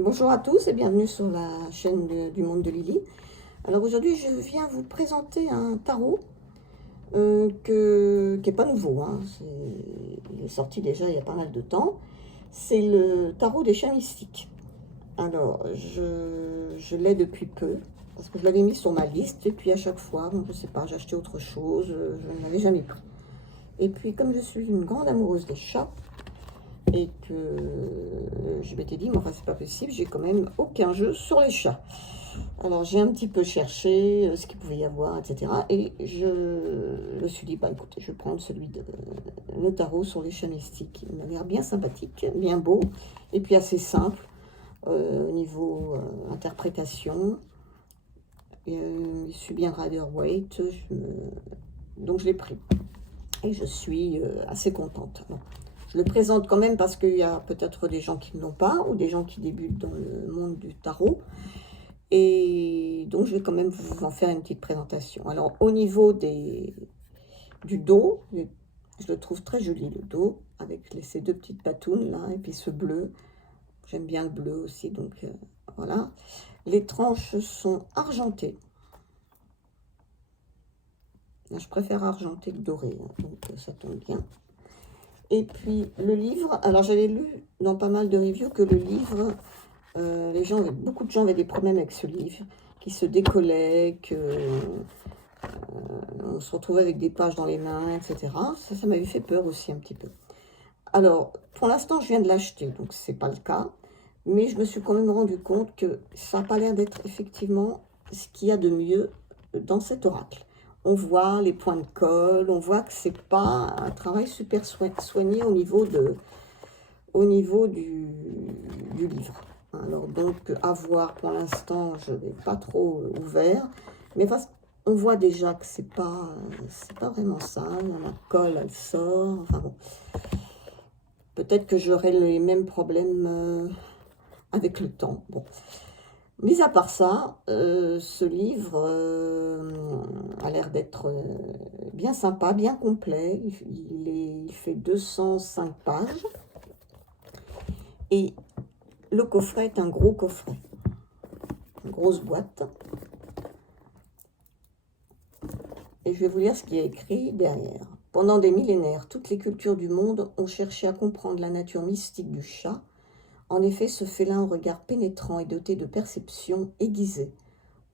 Bonjour à tous et bienvenue sur la chaîne du monde de Lily. Alors aujourd'hui, je viens vous présenter un tarot qui n'est pas nouveau, hein. Il est sorti déjà il y a pas mal de temps. C'est le tarot des chats mystiques. Alors, je l'ai depuis peu, parce que je l'avais mis sur ma liste, et puis à chaque fois, bon, je sais pas, j'ai acheté autre chose, je ne l'avais jamais pris. Et puis, comme je suis une grande amoureuse des chats, et que je m'étais dit, mais enfin, c'est pas possible, j'ai quand même aucun jeu sur les chats. Alors, j'ai un petit peu cherché ce qu'il pouvait y avoir, etc. Et je me suis dit, bah écoutez, je vais prendre celui de le tarot sur les chats mystiques. Il m'a l'air bien sympathique, bien beau, et puis assez simple au niveau interprétation. Je suis bien Rider-Waite, donc je l'ai pris. Et je suis assez contente. Bon, je le présente quand même parce qu'il y a peut-être des gens qui ne l'ont pas, ou des gens qui débutent dans le monde du tarot. Et donc, je vais quand même vous en faire une petite présentation. Alors, au niveau du dos, je le trouve très joli, le dos, avec ces deux petites patounes là, et puis ce bleu. J'aime bien le bleu aussi, donc voilà. Les tranches sont argentées. Je préfère argenté que doré, hein, donc ça tombe bien. Et puis le livre, alors j'avais lu dans pas mal de reviews que le livre, beaucoup de gens avaient des problèmes avec ce livre, qui se décollait, on se retrouvait avec des pages dans les mains, etc. Ça m'avait fait peur aussi un petit peu. Alors, pour l'instant, je viens de l'acheter, donc c'est pas le cas. Mais je me suis quand même rendu compte que ça n'a pas l'air d'être effectivement ce qu'il y a de mieux dans cet oracle. On voit les points de colle, on voit que c'est pas un travail super soigné au niveau du livre. Alors donc, à voir pour l'instant, je n'ai pas trop ouvert. Mais on voit déjà que c'est pas vraiment ça. La colle, elle sort. Enfin bon. Peut-être que j'aurai les mêmes problèmes avec le temps. Bon. Mis à part ça, ce livre a l'air d'être bien sympa, bien complet. Il fait 205 pages. Et le coffret est un gros coffret. Une grosse boîte. Et je vais vous lire ce qui est écrit derrière. Pendant des millénaires, toutes les cultures du monde ont cherché à comprendre la nature mystique du chat. En effet, ce félin au regard pénétrant est doté de perceptions aiguisées,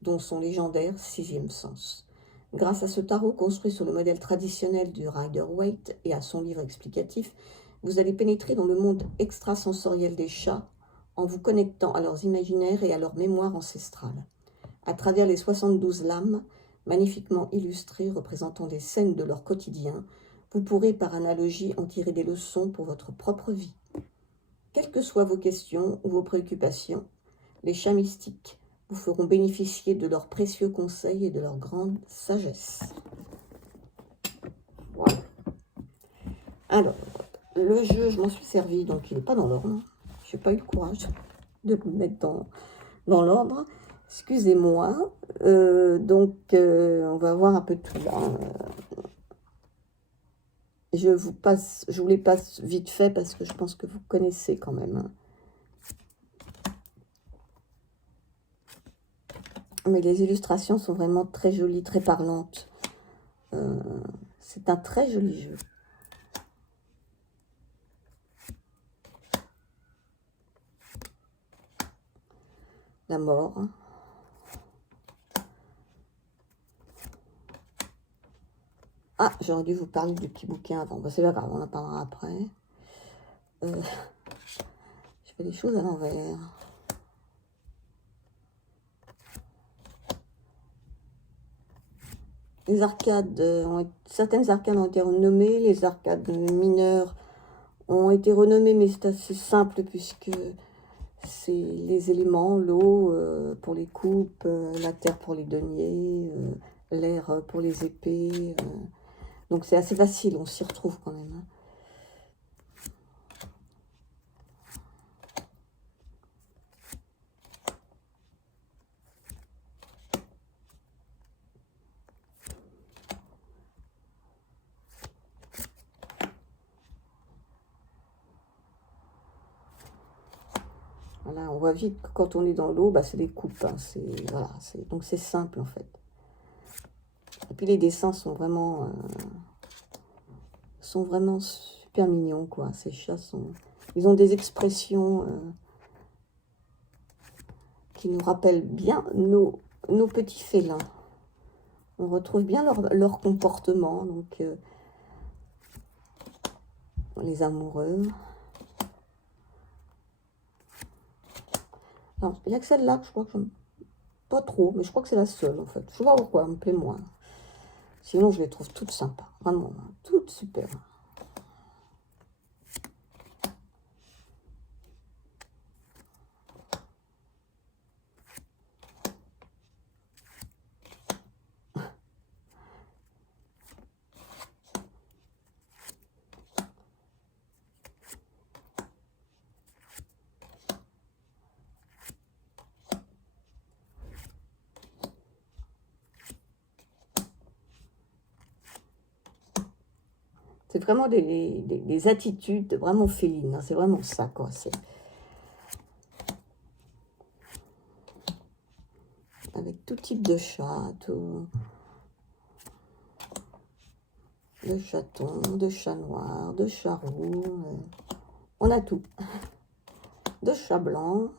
dont son légendaire sixième sens. Grâce à ce tarot construit sur le modèle traditionnel du Rider-Waite et à son livre explicatif, vous allez pénétrer dans le monde extrasensoriel des chats en vous connectant à leurs imaginaires et à leur mémoire ancestrale. À travers les 72 lames, magnifiquement illustrées représentant des scènes de leur quotidien, vous pourrez par analogie en tirer des leçons pour votre propre vie. Quelles que soient vos questions ou vos préoccupations, les chats mystiques vous feront bénéficier de leurs précieux conseils et de leur grande sagesse. Voilà. Alors, le jeu, je m'en suis servi, donc il n'est pas dans l'ordre. Je n'ai pas eu le courage de le mettre dans l'ordre. Excusez-moi. On va voir un peu tout là. Je vous les passe vite fait parce que je pense que vous connaissez quand même. Mais les illustrations sont vraiment très jolies, très parlantes. C'est un très joli jeu. La mort. Ah, j'aurais dû vous parler du petit bouquin avant. Bah, c'est pas grave, on en parlera après. Je fais des choses à l'envers. Les arcades, certaines arcades ont été renommées. Les arcades mineures ont été renommées, mais c'est assez simple puisque c'est les éléments, l'eau pour les coupes, la terre pour les deniers, l'air pour les épées. Donc c'est assez facile, on s'y retrouve quand même. Hein. Voilà, on voit vite que quand on est dans l'eau, bah, c'est des coupes. Hein, voilà, donc c'est simple en fait. Et puis les dessins sont vraiment super mignons, quoi. Ces chats ils ont des expressions qui nous rappellent bien nos petits félins. On retrouve bien leur comportement, donc les amoureux. Alors, il y a que celle-là que je crois que j'aime pas trop, mais je crois que c'est la seule en fait. Je sais pas pourquoi, elle me plaît moins. Sinon, je les trouve toutes sympas, vraiment, toutes super. C'est vraiment des attitudes vraiment félines, hein, c'est vraiment ça, quoi. Avec tout type de chat, de chatons, de chats noirs, de chats roux, on a tout. De chats blancs.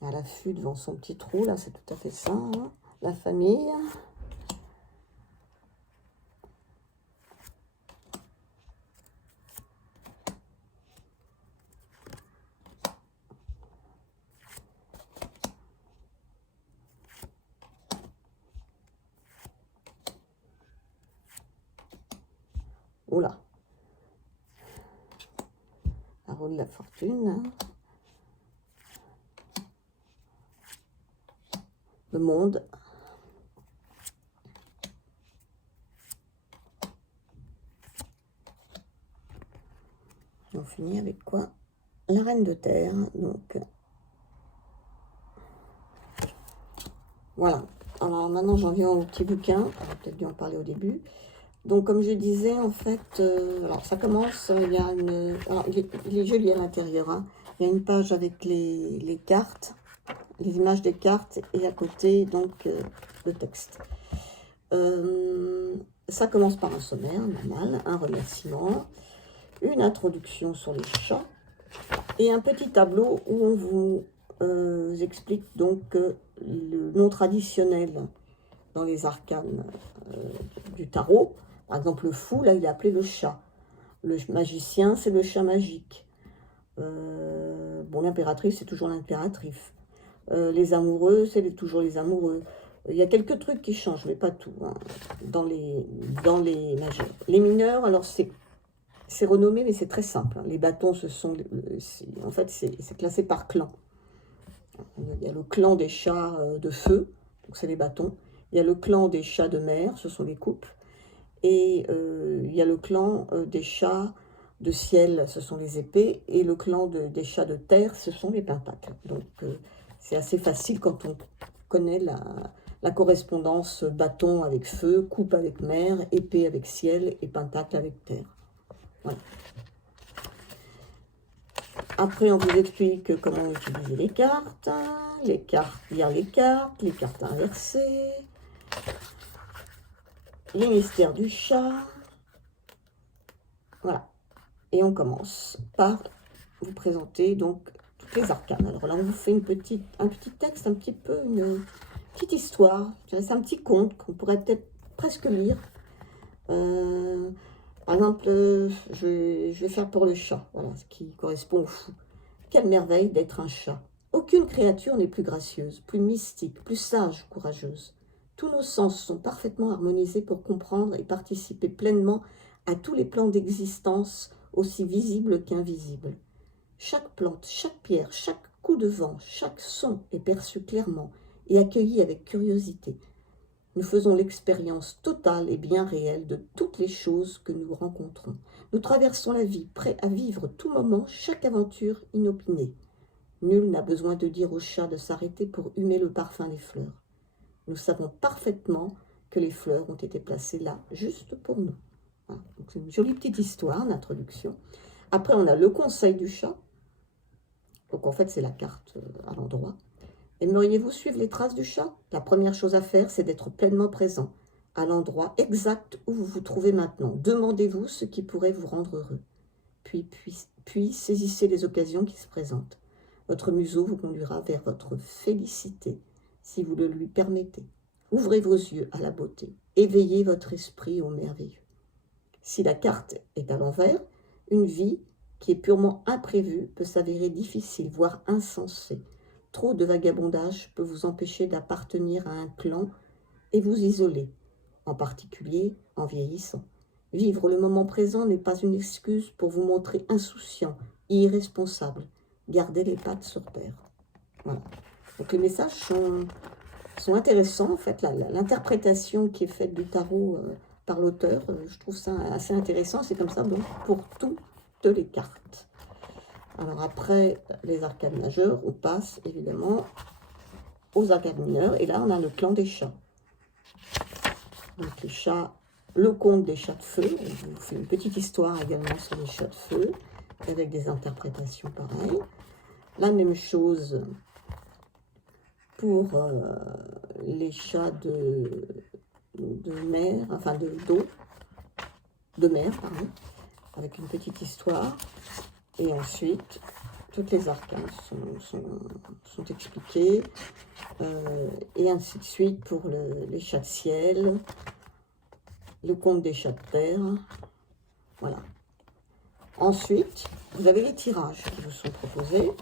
À l'affût devant son petit trou, là, c'est tout à fait ça, hein. La famille. Oula. La roue de la fortune. Hein. Le monde. On finit avec quoi? La reine de terre. Donc, voilà. Alors maintenant, j'en viens au petit bouquin. J'aurais peut-être dû en parler au début. Donc, comme je disais, en fait, alors ça commence, il y a une... Alors, il est joli à l'intérieur, hein. Il y a une page avec les cartes, les images des cartes, et à côté, donc, le texte. Ça commence par un sommaire, normal, un remerciement, une introduction sur les chats, et un petit tableau où on vous explique donc le nom traditionnel dans les arcanes du tarot. Par exemple, le fou, là, il est appelé le chat. Le magicien, c'est le chat magique. Bon, l'impératrice, c'est toujours l'impératrice. Les amoureux, c'est toujours les amoureux. Il y a quelques trucs qui changent, mais pas tout, hein, dans les majeurs. Les mineurs, alors c'est renommé, mais c'est très simple. Hein. Les bâtons, en fait, c'est classé par clan. Il y a le clan des chats de feu, donc c'est les bâtons. Il y a le clan des chats de mer, ce sont les coupes. Et il y a le clan des chats de ciel, ce sont les épées. Et le clan des chats de terre, ce sont les pentacles. Donc c'est assez facile quand on connaît la correspondance bâton avec feu, coupe avec mer, épée avec ciel et pentacle avec terre. Voilà. Après, on vous explique comment utiliser les cartes, lire les cartes inversées, les mystères du chat. Voilà. Et on commence par vous présenter donc toutes les arcanes. Alors là, on vous fait un petit texte, un petit peu, une petite histoire. C'est un petit conte qu'on pourrait peut-être presque lire. Par exemple, je vais faire pour le chat, voilà, ce qui correspond au fou. Quelle merveille d'être un chat. Aucune créature n'est plus gracieuse, plus mystique, plus sage, courageuse. Tous nos sens sont parfaitement harmonisés pour comprendre et participer pleinement à tous les plans d'existence, aussi visibles qu'invisibles. Chaque plante, chaque pierre, chaque coup de vent, chaque son est perçu clairement et accueilli avec curiosité. Nous faisons l'expérience totale et bien réelle de toutes les choses que nous rencontrons. Nous traversons la vie, prêts à vivre tout moment chaque aventure inopinée. Nul n'a besoin de dire au chat de s'arrêter pour humer le parfum des fleurs. Nous savons parfaitement que les fleurs ont été placées là, juste pour nous. Voilà. Donc c'est une jolie petite histoire d'introduction. Après, on a le conseil du chat. Donc en fait, c'est la carte à l'endroit. Aimeriez-vous suivre les traces du chat? La première chose à faire, c'est d'être pleinement présent à l'endroit exact où vous vous trouvez maintenant. Demandez-vous ce qui pourrait vous rendre heureux. Puis saisissez les occasions qui se présentent. Votre museau vous conduira vers votre félicité, si vous le lui permettez. Ouvrez vos yeux à la beauté. Éveillez votre esprit au merveilleux. Si la carte est à l'envers, une vie qui est purement imprévue peut s'avérer difficile, voire insensée. Trop de vagabondage peut vous empêcher d'appartenir à un clan et vous isoler, en particulier en vieillissant. Vivre le moment présent n'est pas une excuse pour vous montrer insouciant, irresponsable. Gardez les pattes sur terre. Voilà. Donc les messages sont intéressants. En fait, l'interprétation qui est faite du tarot par l'auteur, je trouve ça assez intéressant. C'est comme ça donc pour toutes les cartes. Alors après les arcades majeures, on passe évidemment aux arcades mineures. Et là, on a le clan des chats. Donc les chats, le conte des chats de feu. Je vous fais une petite histoire également sur les chats de feu, avec des interprétations pareilles. La même chose pour les chats de mer, enfin d'eau, de mer, pardon, avec une petite histoire. Et ensuite, toutes les arcanes sont expliquées, et ainsi de suite pour les chats de ciel, le conte des chats de terre. Voilà. Ensuite, vous avez les tirages qui vous sont proposés.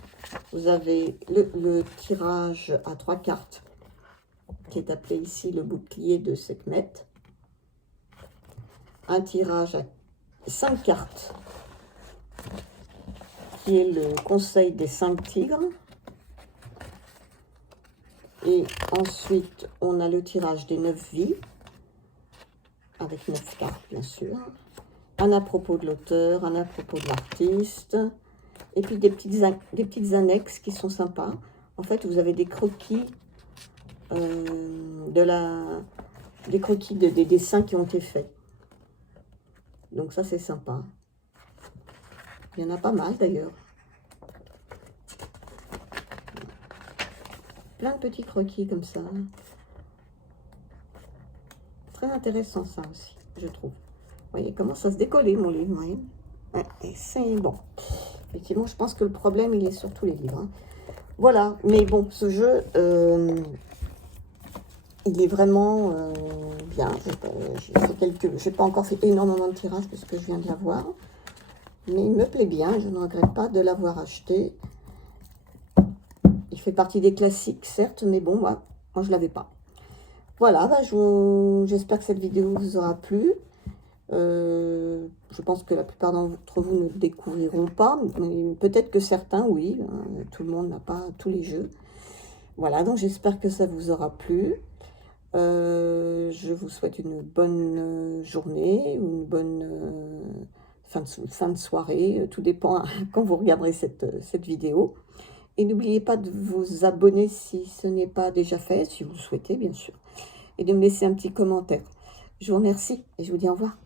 Vous avez le tirage à 3 cartes, qui est appelé ici le bouclier de Sekhmet. Un tirage à 5 cartes, qui est le conseil des 5 tigres. Et ensuite, on a le tirage des 9 vies, avec 9 cartes, bien sûr. Un à propos de l'auteur, un à propos de l'artiste. Et puis des petites annexes qui sont sympas. En fait, vous avez des croquis, des dessins qui ont été faits. Donc ça, c'est sympa. Il y en a pas mal d'ailleurs. Plein de petits croquis comme ça. Très intéressant ça aussi, je trouve. Vous voyez comment ça se décoller mon livre. Ouais, c'est bon. Effectivement, je pense que le problème, il est sur tous les livres. Hein. Voilà, mais bon, ce jeu, il est vraiment bien. J'ai pas encore fait énormément de tirages parce que je viens de l'avoir. Mais il me plaît bien, je ne regrette pas de l'avoir acheté. Il fait partie des classiques, certes, mais bon, moi je ne l'avais pas. Voilà, bah, j'espère que cette vidéo vous aura plu. Je pense que la plupart d'entre vous ne le découvriront pas, mais peut-être que certains, oui. Hein, tout le monde n'a pas tous les jeux. Voilà, donc j'espère que ça vous aura plu. Je vous souhaite une bonne journée, une bonne fin de soirée. Tout dépend quand vous regarderez cette vidéo. Et n'oubliez pas de vous abonner si ce n'est pas déjà fait, si vous le souhaitez, bien sûr. Et de me laisser un petit commentaire. Je vous remercie et je vous dis au revoir.